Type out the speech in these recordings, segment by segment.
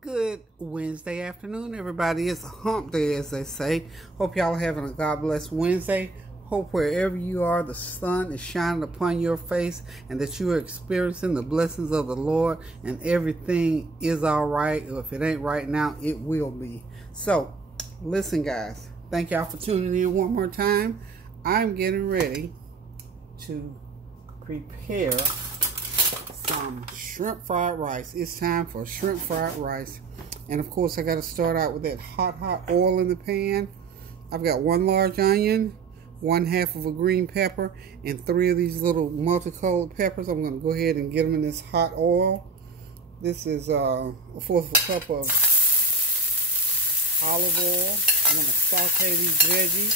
Good Wednesday afternoon, everybody. It's a hump day, as they say. Hope y'all are having a God bless Wednesday. Hope wherever you are, the sun is shining upon your face and that you are experiencing the blessings of the Lord and everything is all right. Or if it ain't right now, it will be. So, listen, guys. Thank y'all for tuning in one more time. I'm getting ready to prepare some shrimp fried rice. It's time for shrimp fried rice. And of course, I got to start out with that hot oil in the pan. I've got 1 large onion, 1/2 of a green pepper, and 3 of these little multicolored peppers. I'm going to go ahead and get them in this hot oil. This is 1/4 cup of olive oil. I'm going to saute these veggies.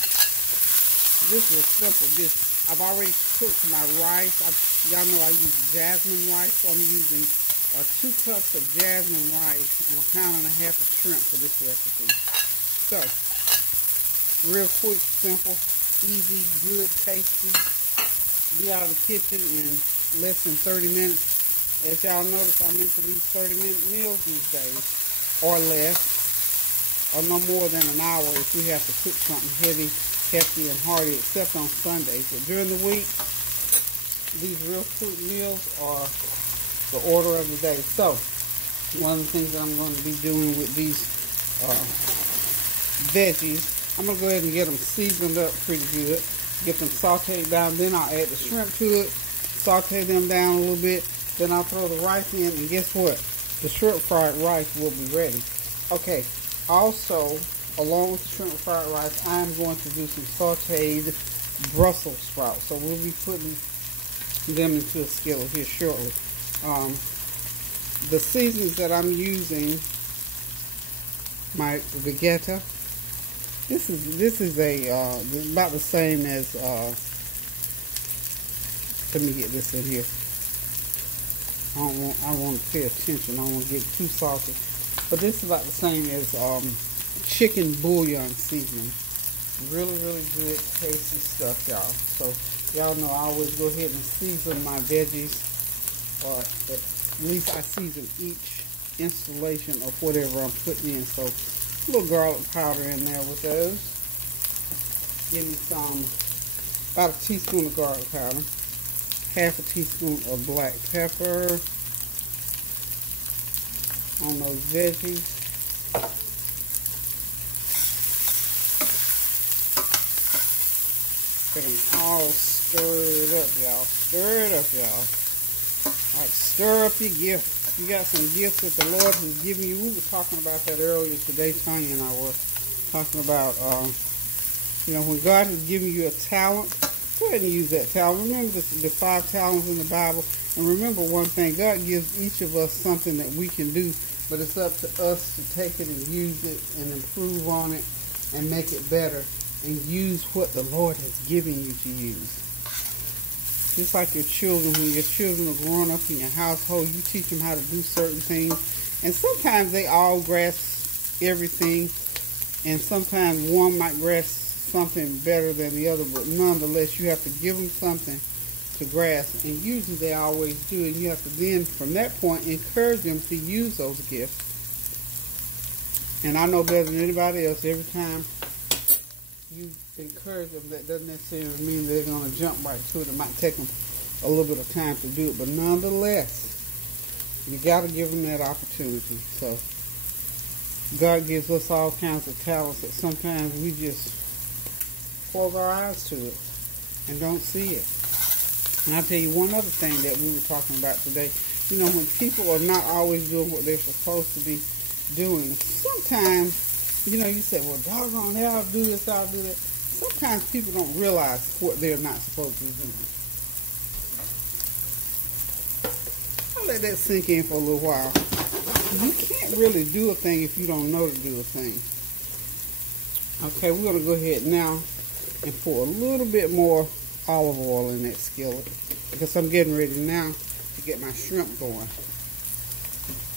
This is a simple dish. I've already cooked my rice. Y'all know I use Jasmin rice, so I'm using 2 cups of Jasmin rice and 1.5 pounds of shrimp for this recipe. So, real quick, simple, easy, good, tasty. Be out of the kitchen in less than 30 minutes. As y'all notice, I'm into these 30-minute meals these days, or less, or no more than an hour if we have to cook something heavy, hefty, and hearty, except on Sundays. But during the week, these real quick meals are the order of the day. So, one of the things that I'm going to be doing with these veggies, I'm going to go ahead and get them seasoned up pretty good, get them sauteed down, then I'll add the shrimp to it, saute them down a little bit, then I'll throw the rice in, and guess what? The shrimp fried rice will be ready. Okay, also, along with the shrimp fried rice, I'm going to do some sauteed Brussels sprouts. So we'll be putting them into a skillet here shortly. The seasonings that I'm using, my vegeta. This is about the same as. Let me get this in here. I want to pay attention. I don't want to get too salty. But this is about the same as chicken bouillon seasoning. Really good, tasty stuff, y'all. So y'all know I always go ahead and season my veggies, or at least I season each installation of whatever I'm putting in. So a little garlic powder in there with those. Give me about a teaspoon of garlic powder, 1/2 teaspoon of black pepper on those veggies. Get them all stirred up, y'all. Stir it up, y'all. All right, stir up your gift. You got some gifts that the Lord has given you. We were talking about that earlier today. Tanya and I were talking about, when God has given you a talent, go ahead and use that talent. Remember the 5 talents in the Bible. And remember one thing, God gives each of us something that we can do, but it's up to us to take it and use it and improve on it and make it better. And use what the Lord has given you to use. Just like your children, when your children are growing up in your household, you teach them how to do certain things. And sometimes they all grasp everything. And sometimes one might grasp something better than the other. But nonetheless, you have to give them something to grasp. And usually they always do. And you have to then, from that point, encourage them to use those gifts. And I know better than anybody else, every time you encourage them, that doesn't necessarily mean they're going to jump right to it. It might take them a little bit of time to do it, but nonetheless, you got to give them that opportunity. So God gives us all kinds of talents that sometimes we just close our eyes to it and don't see it. And I'll tell you one other thing that we were talking about today. When people are not always doing what they're supposed to be doing, sometimes you say, well, doggone, I'll do this, I'll do that. Sometimes people don't realize what they're not supposed to be doing. I'll let that sink in for a little while. You can't really do a thing if you don't know to do a thing. Okay, we're going to go ahead now and pour a little bit more olive oil in that skillet, because I'm getting ready now to get my shrimp going.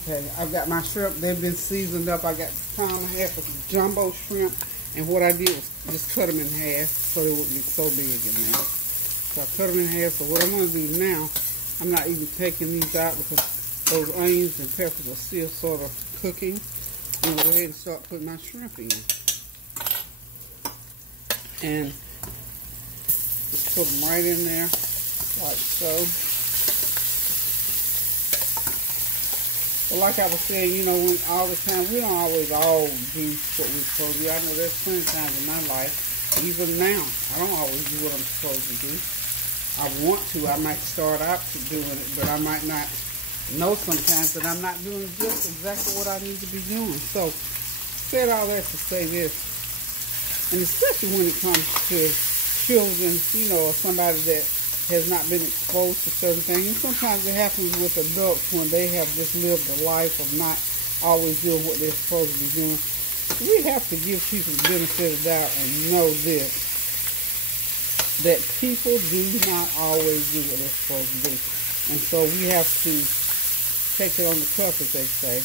Okay, I've got my shrimp. They've been seasoned up. I got 1.5 pounds of jumbo shrimp, and what I did was just cut them in half so they wouldn't be so big in there. So I cut them in half. So what I'm going to do now, I'm not even taking these out because those onions and peppers are still sort of cooking. I'm going to go ahead and start putting my shrimp in. And just put them right in there, like so. But like I was saying, you know, all the time, we don't always all do what we're supposed to do. I know there's plenty of times in my life, even now, I don't always do what I'm supposed to do. I want to. I might start out to doing it, but I might not know sometimes that I'm not doing just exactly what I need to be doing. So, said all that to say this, and especially when it comes to children, you know, or somebody that has not been exposed to certain things. And sometimes it happens with adults when they have just lived a life of not always doing what they're supposed to be doing. We have to give people the benefit of the doubt and know this, that people do not always do what they're supposed to do. And so we have to take it on the cuff, as they say.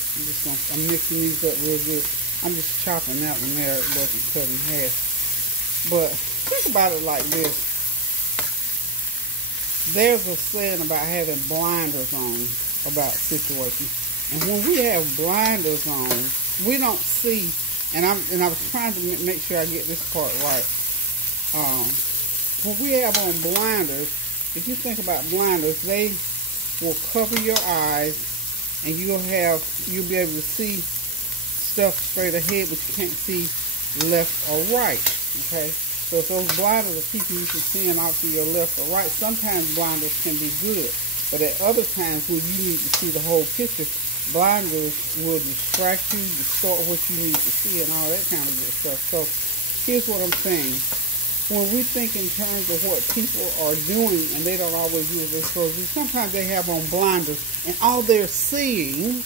I'm mixing these up real good. I'm just chopping that one there. It wasn't cut in half. But think about it like this. There's a saying about having blinders on about situations. And when we have blinders on, we don't see, and I was trying to make sure I get this part right. When we have on blinders, if you think about blinders, they will cover your eyes, and you'll be able to see stuff straight ahead, but you can't see left or right. Okay? So if those blinders are keeping you from seeing out to your left or right, sometimes blinders can be good. But at other times when you need to see the whole picture, blinders will distract you, distort what you need to see, and all that kind of good stuff. So here's what I'm saying. When we think in terms of what people are doing and they don't always do what they're supposed to do, sometimes they have on blinders and all they're seeing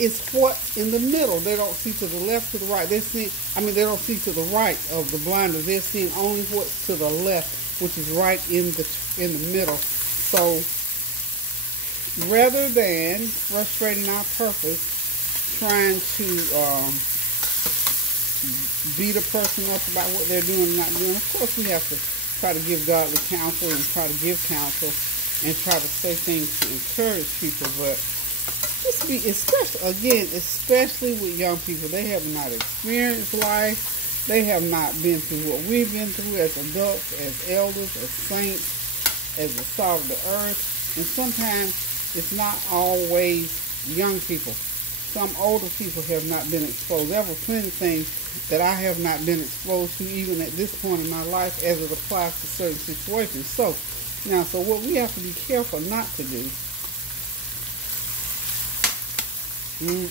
is what's in the middle. They don't see to the left, to the right. They don't see to the right of the blinders. They're seeing only what's to the left, which is right in the middle. So rather than frustrating our purpose, trying to beat a person up about what they're doing and not doing, of course we have to try to give godly counsel and try to give counsel and try to say things to encourage people. But just be, especially with young people, they have not experienced life. They have not been through what we've been through as adults, as elders, as saints, as the salt of the earth. And sometimes it's not always young people. Some older people have not been exposed. There were plenty of things that I have not been exposed to even at this point in my life as it applies to certain situations. So what we have to be careful not to do.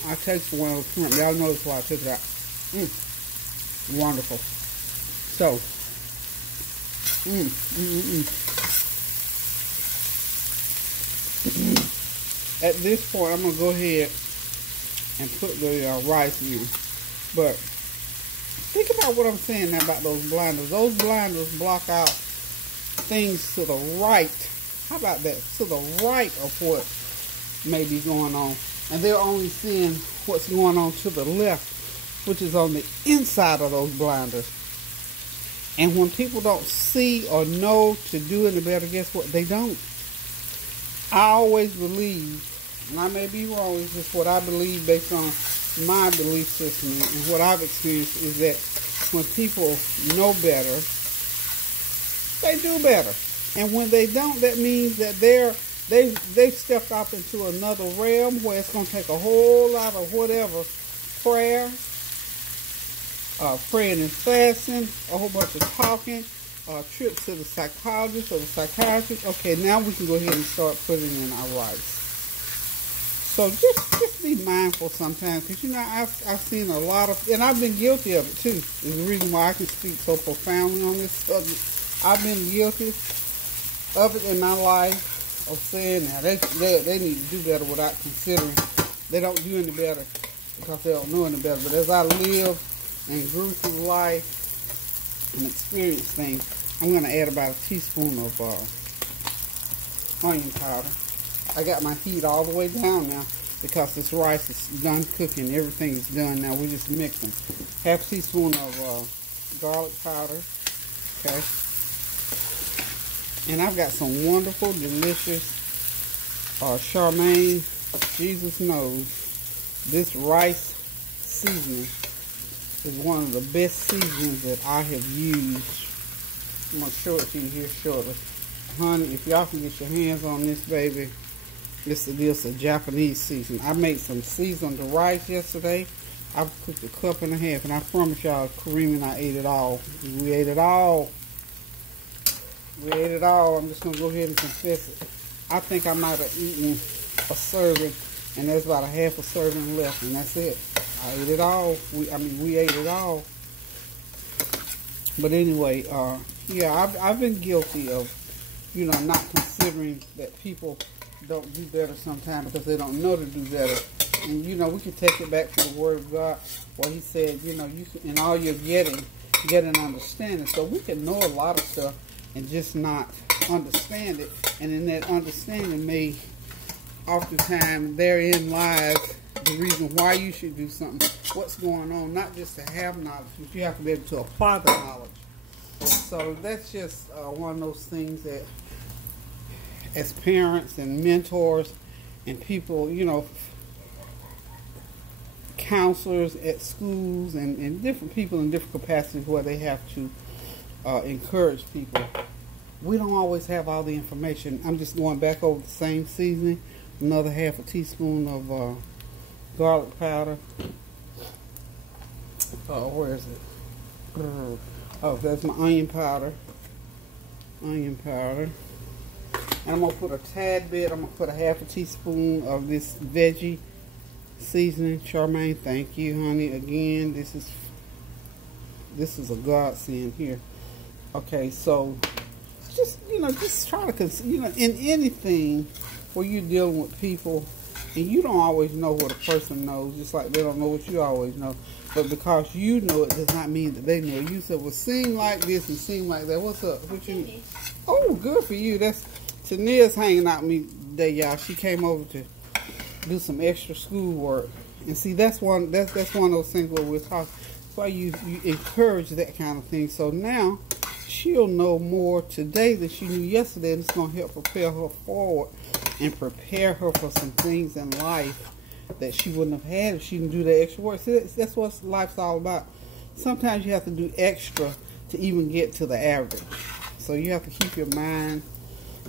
I tasted one of those shrimp. Y'all notice why I took it out. Wonderful. So, at this point, I'm going to go ahead and put the rice in. But think about what I'm saying now about those blinders. Those blinders block out things to the right. How about that? To the right of what may be going on. And they're only seeing what's going on to the left, which is on the inside of those blinders. And when people don't see or know to do any better, guess what? They don't. I always believe, and I may be wrong, it's just what I believe based on my belief system and what I've experienced, is that when people know better, they do better. And when they don't, that means that they've stepped off into another realm where it's going to take a whole lot of whatever prayer, praying and fasting, a whole bunch of talking, trips to the psychologist or the psychiatrist. Okay, now we can go ahead and start putting in our rice. So just be mindful sometimes, because I've seen a lot of, and I've been guilty of it too. Is the reason why I can speak so profoundly on this subject. I've been guilty of it in my life, of saying that they need to do better without considering they don't do any better because they don't know any better. But as I live and grew through life and experienced things, I'm going to add about a teaspoon of onion powder. I got my heat all the way down now because this rice is done cooking. Everything is done now. We're just mixing. Half a teaspoon of garlic powder. Okay. And I've got some wonderful, delicious Charmaine, Jesus knows, This rice seasoning is one of the best seasonings that I have used. I'm going to show it to you here shortly. Honey, if y'all can get your hands on this, baby, this is a Japanese season. I made some seasoned rice yesterday. I cooked a cup and a half, and I promise y'all, Kareem and I ate it all. We ate it all. We ate it all. I'm just going to go ahead and confess it. I think I might have eaten a serving, and there's about a half a serving left, and that's it. I ate it all. We ate it all. But anyway, yeah, I've been guilty of, not considering that people don't do better sometimes because they don't know to do better. And, we can take it back to the Word of God where He said, you can, in all you're getting, get an understanding. So we can know a lot of stuff and just not understand it. And in that understanding may, oftentimes, therein lies the reason why you should do something, what's going on, not just to have knowledge, but you have to be able to apply the knowledge. So that's just one of those things that, as parents and mentors and people, counselors at schools and different people in different capacities where they have to encourage people, we don't always have all the information. I'm just going back over the same seasoning, another half a teaspoon of garlic powder. Oh, where is it? Oh, that's my onion powder. Onion powder. And I'm going to put a tad bit, I'm going to put a half a teaspoon of this veggie seasoning. Charmaine, thank you, honey. Again, this is a godsend here. Okay, so just try to consider, in anything where you're dealing with people and you don't always know what a person knows, just like they don't know what you always know. But because you know it does not mean that they know. You said, well, seem like this and seem like that. What's up? What you? Oh, good for you. That's Tania's hanging out with me today, y'all. She came over to do some extra school work. And see, that's one of those things where we're talking. That's why you encourage that kind of thing. So now she'll know more today than she knew yesterday, and it's going to help propel her forward and prepare her for some things in life that she wouldn't have had if she didn't do the extra work. See, that's what life's all about. Sometimes you have to do extra to even get to the average. So you have to keep your mind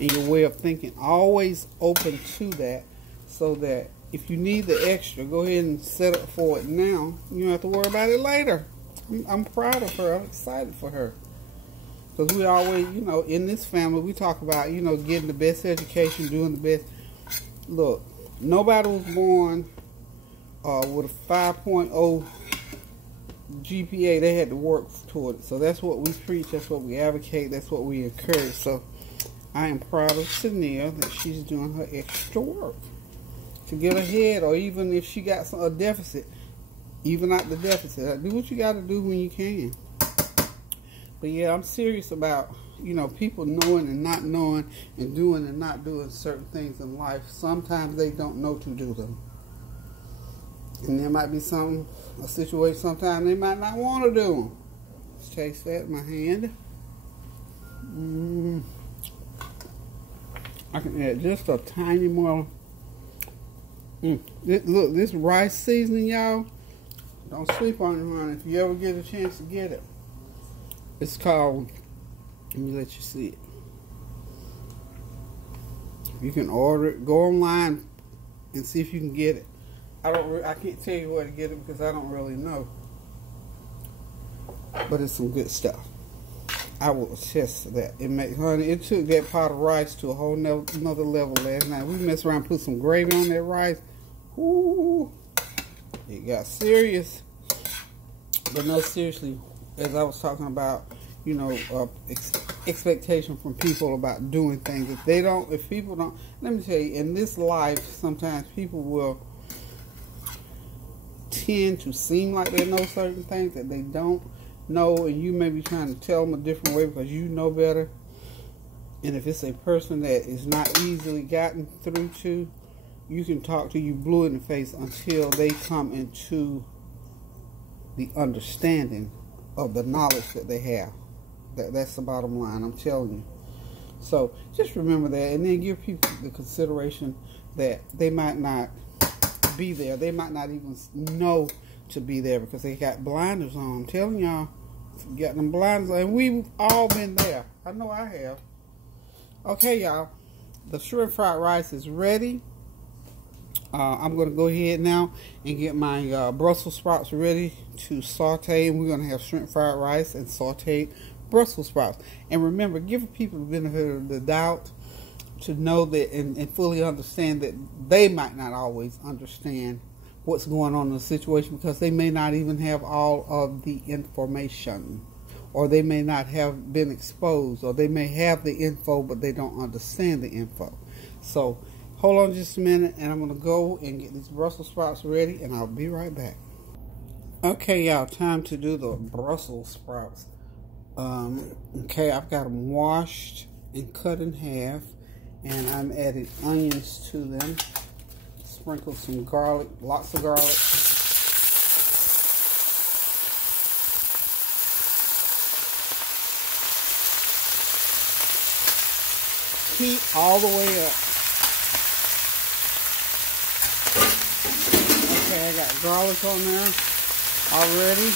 and your way of thinking always open to that, so that if you need the extra, go ahead and set up for it now. You don't have to worry about it later. I'm proud of her. I'm excited for her. Because we always, in this family, we talk about, getting the best education, doing the best. Look, nobody was born with a 5.0 GPA. They had to work toward it. So that's what we preach. That's what we advocate. That's what we encourage. So I am proud of Sania that she's doing her extra work to get ahead, or even if she got a deficit, even out the deficit. Do what you got to do when you can. But yeah, I'm serious about, people knowing and not knowing and doing and not doing certain things in life. Sometimes they don't know to do them. And there might be a situation sometimes they might not want to do them. Let's taste that in my hand. I can add just a tiny more. Look, this rice seasoning, y'all, don't sleep on it, honey. If you ever get a chance to get it. It's called, let me let you see it. You can order it. Go online and see if you can get it. I can't tell you where to get it because I don't really know. But it's some good stuff. I will attest to that. It took that pot of rice to a whole another level last night. We messed around and put some gravy on that rice. Ooh, it got serious. But no, seriously, as I was talking about, expectation from people about doing things. If people don't, let me tell you, in this life, sometimes people will tend to seem like they know certain things that they don't know, and you may be trying to tell them a different way because you know better. And if it's a person that is not easily gotten through to, you can talk to you blue in the face until they come into the understanding of the knowledge that they have. That's the bottom line, I'm telling you. So just remember that, and then give people the consideration that they might not be there. They might not even know to be there because they got blinders on. I'm telling y'all, got them blinders on. And we've all been there. I know I have. Okay, y'all. The shrimp fried rice is ready. I'm going to go ahead now and get my Brussels sprouts ready to saute. And we're going to have shrimp fried rice and sauteed Brussels sprouts. And remember, give people the benefit of the doubt to know that and fully understand that they might not always understand what's going on in the situation because they may not even have all of the information, or they may not have been exposed, or they may have the info but they don't understand the info. So hold on just a minute, and I'm going to go and get these Brussels sprouts ready, and I'll be right back. Okay, y'all, time to do the Brussels sprouts. Okay, I've got them washed and cut in half, and I'm adding onions to them. Sprinkle some garlic, lots of garlic. Heat all the way up. Okay, I got garlic on there already.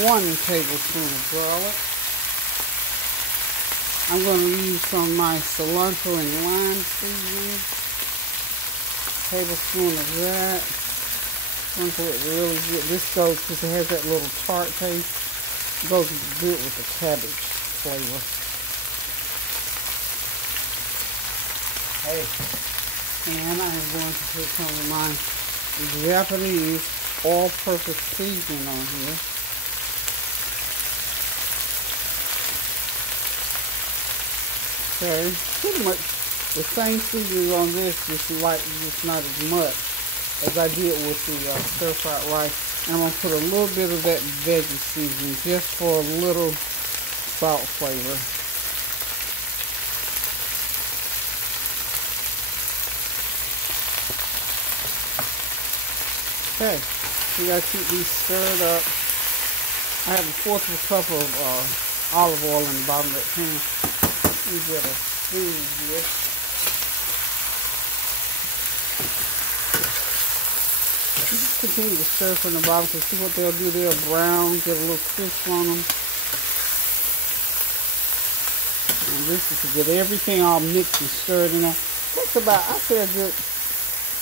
1 tablespoon of garlic. I'm going to use some of my cilantro and lime seasoning. Tablespoon of that. Sprinkle it really good. This goes because it has that little tart taste. It goes good with the cabbage flavor. Okay. And I'm going to put some of my Japanese all-purpose seasoning on here. Okay, pretty much the same seasoning on this, just not as much as I did with the stir-fried rice. And I'm going to put a little bit of that veggie seasoning just for a little salt flavor. Okay, we got to keep these stirred up. I have a 1/4 of a cup of olive oil in the bottom of that pan. We get a spoon here. You just continue to stir from the bottom to see what they'll do. They'll brown, get a little crisp on them. And this is to get everything all mixed and stirred in there. Takes about, I say, a good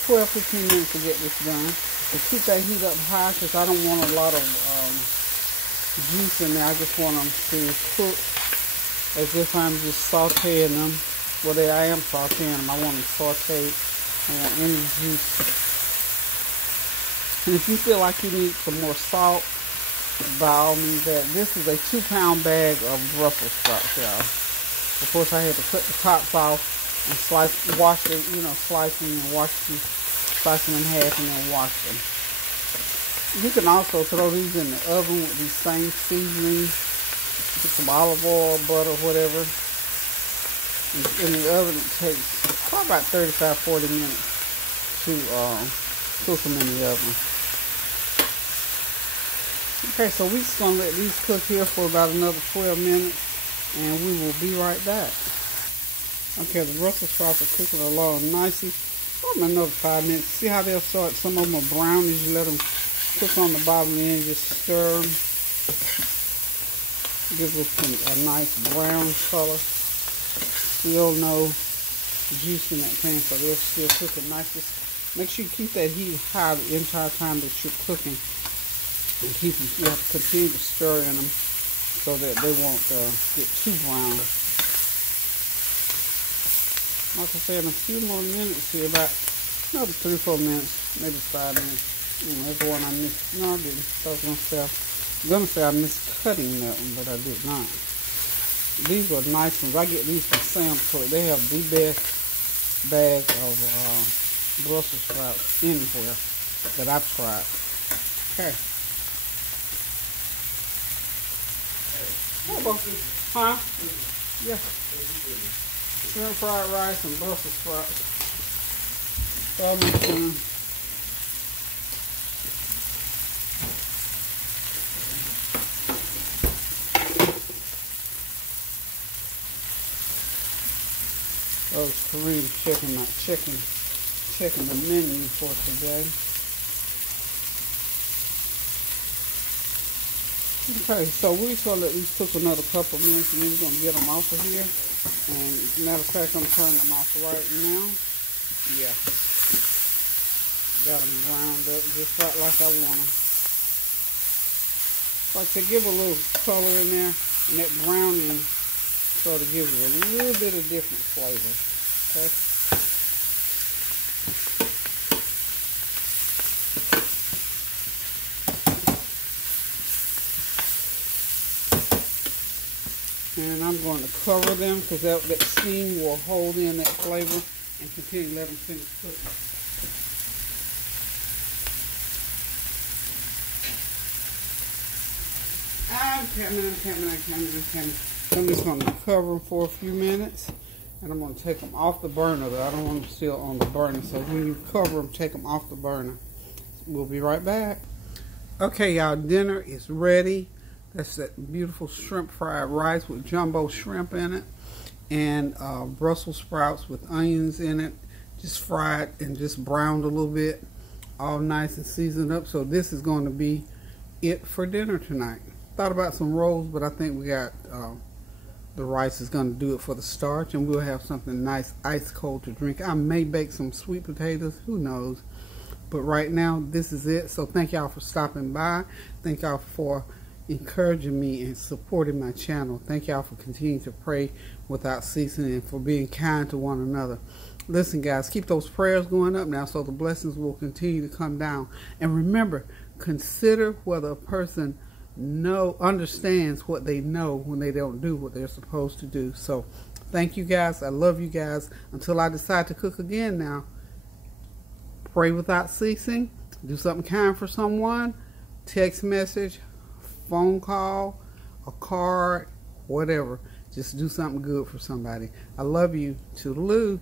12-15 minutes to get this done. But keep that heat up high because I don't want a lot of juice in there. I just want them to cook as if I'm just sauteing them. Well, I am sauteing them. I want them sauteed. I don't want any juice. And if you feel like you need some more salt, by all means, this is a 2-pound bag of Brussels sprouts, y'all. Of course, I had to cut the tops off and slice them and wash them, slice them in half and then wash them. You can also throw these in the oven with these same seasonings. Put some olive oil, butter, whatever. In the oven, it takes probably about 35-40 minutes to cook them in the oven. Okay, so we're just going to let these cook here for about another 12 minutes, and we will be right back. Okay, the Brussels sprouts are cooking along nicely. Probably another 5 minutes. See how they'll start? Some of them are brownish. You let them cook on the bottom end, just stir them. Gives us a nice brown color. Still no juice in that pan, so they're still cooking nicely. Make sure you keep that heat high the entire time that you're cooking. And you have to continue to stir in them so that they won't get too brown. Like I said, in a few more minutes here, about another 3-4 minutes, maybe 5 minutes. That's the one I missed. No, I didn't. I was going to say I missed cutting that one, but I did not. These are nice ones. I get these from Sam's Club. They have the best bag of Brussels sprouts anywhere that I've tried. Okay. Huh? Yeah. Shrimp fried rice and Brussels sprouts. Those Korean chicken, not chicken. checking the menu for today. Okay, so we're just going to let these cook another couple of minutes, and then we're going to get them off of here. And matter of fact, I'm turning them off right now. Yeah. Got them browned up just right like I want them. Like to give a little color in there, and that browning sort of gives it a little bit of different flavor. Okay. And I'm going to cover them because that steam will hold in that flavor and continue to let them finish cooking. I'm coming. I'm just going to cover them for a few minutes, and I'm going to take them off the burner though. I don't want them still on the burner, so when you cover them, take them off the burner. We'll be right back. Okay, y'all, dinner is ready. That's that beautiful shrimp fried rice with jumbo shrimp in it, and Brussels sprouts with onions in it, just fried and just browned a little bit, all nice and seasoned up. So this is going to be it for dinner tonight. Thought about some rolls, but I think we got the rice is going to do it for the starch, and we'll have something nice ice cold to drink. I may bake some sweet potatoes, who knows, but right now this is it. So thank y'all for stopping by. Thank y'all for encouraging me and supporting my channel. Thank y'all for continuing to pray without ceasing and for being kind to one another. Listen, guys, keep those prayers going up now so the blessings will continue to come down. And remember, consider whether a person understands what they know when they don't do what they're supposed to do. So thank you guys. I love you guys. Until I decide to cook again now, pray without ceasing. Do something kind for someone. Text message, phone call, a card, whatever. Just do something good for somebody. I love you. Toodaloo.